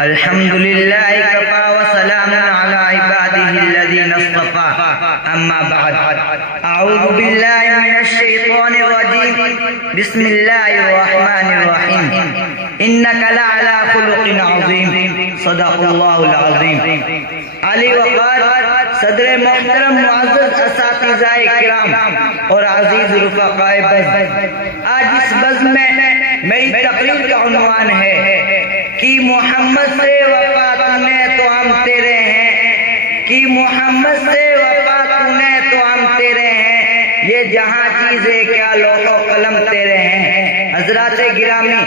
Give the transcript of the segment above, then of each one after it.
الحمد لله كفى وسلام على عباده الذين اصطفى أما بعد أعوذ بالله من الشيطان الرجيم بسم الله الرحمن الرحيم إنك لعلى خلق عظيم صدق الله العظيم. علی وقار صدر محترم معزز اساتذہ کرام اور عزیز رفقاء بزم، آج اس بزم میں میری تقریر کا عنوان ہے کہ محمد سے وفا تونے تو ہم تیرے ہیں، کہ محمد سے وفا تونے تو ہم تیرے ہیں، یہ جہاں چیزیں کیا لوح و قلم تیرے ہیں. حضرات گرامی،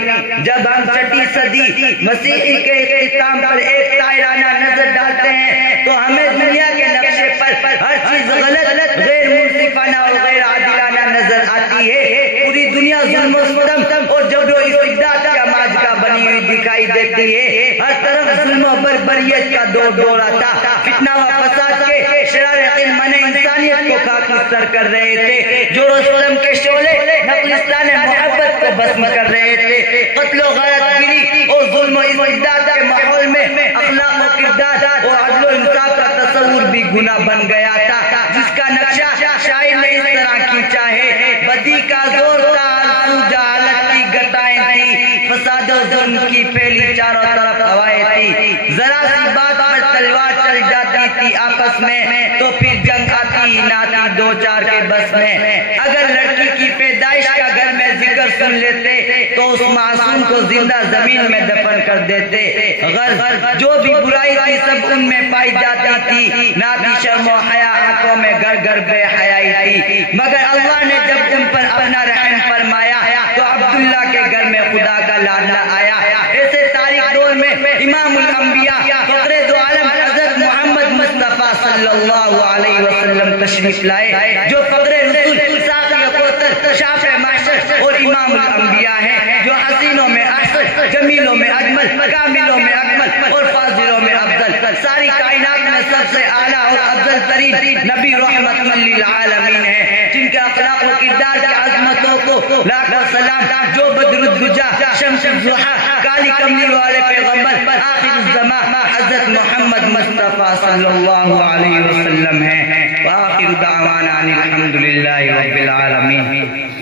جب ہم چھٹی صدی مسیحی کے اختتام پر ایک تائرانہ نظر ڈالتے ہیں تو ہمیں دنیا کے نقشے پر ہر چیز غلط، غیر منصفانہ اور غیر عادلانہ نظر آتی ہے. پوری دنیا ظلم و ستم اور جبر و استبداد کا ماجرا بنی ہوئی دکھائی دیتی ہے. ہر طرف ظلم و بربریت کا دور دورہ تھا. فتنہ و فساد کے شرار من انسانیت کو خاکستر کر رہے تھے. جو رستم کے شعلے نقلستان محبت کو بسم کر رہے تھے. قتل و غارت گیری اور ظلم و استبداد کے ماحول میں اخلاق و کردار اور عدل و انصاف کا تصور بھی گناہ بن گیا تھا، جس کا نقشہ شاعر نے اس طرح کھینچا ہے: بدی کا زور تھا، آرزو جہالت کی گتائیں تھی، فساد و ظلم کی پھیلی چاروں طرف ہوائیں تھی. ذرا سی بات پر تلوار چل جاتی تھی آپس میں تو پھر جنگ آتی نہ تھی دو چار کے بس میں. اگر لڑکی کی پیدائش کا گھر میں ذکر سن لیتے تو اس معصوم کو زندہ زمین میں دفن کر دیتے. غرض جو بھی برائی تھی سب ان میں پائی جاتی تھی، نہ تھی شرم و حیا، آنکھوں میں گھر گھر بے حیائی تھی. مگر اللہ نے جب ان پر اپنا رحم فرمایا تو عبداللہ کے گھر میں خدا کا لاڈلا آیا. ایسے تاریخ دور میں امام الانبیاء فخر دو عالم حضرت محمد مصطفیٰ صلی اللہ علیہ وسلم تشریف لائے، جو فخر رسول، ساقی کوثر، شافع معشر اور امام الانبیاء ہیں، جو حسینوں میں احسن، جمیلوں میں اجمل، کاملوں میں اکمل اور فاضلوں میں افضل، ساری کائنات میں سب سے اعلیٰ اور افضل ترین نبی رحمت للعالمین ہیں، جن کے اخلاق و کردار کی عظمتوں کو لاکھوں سلام. جو بدر الدجا، شمس الضحیٰ، کالی کملی والے پیغمبر آخر الزمان حضرت محمد مصطفیٰ صلی اللہ علیہ وسلم ہیں. وآخر دعوانا ان الحمد للہ رب العالمین.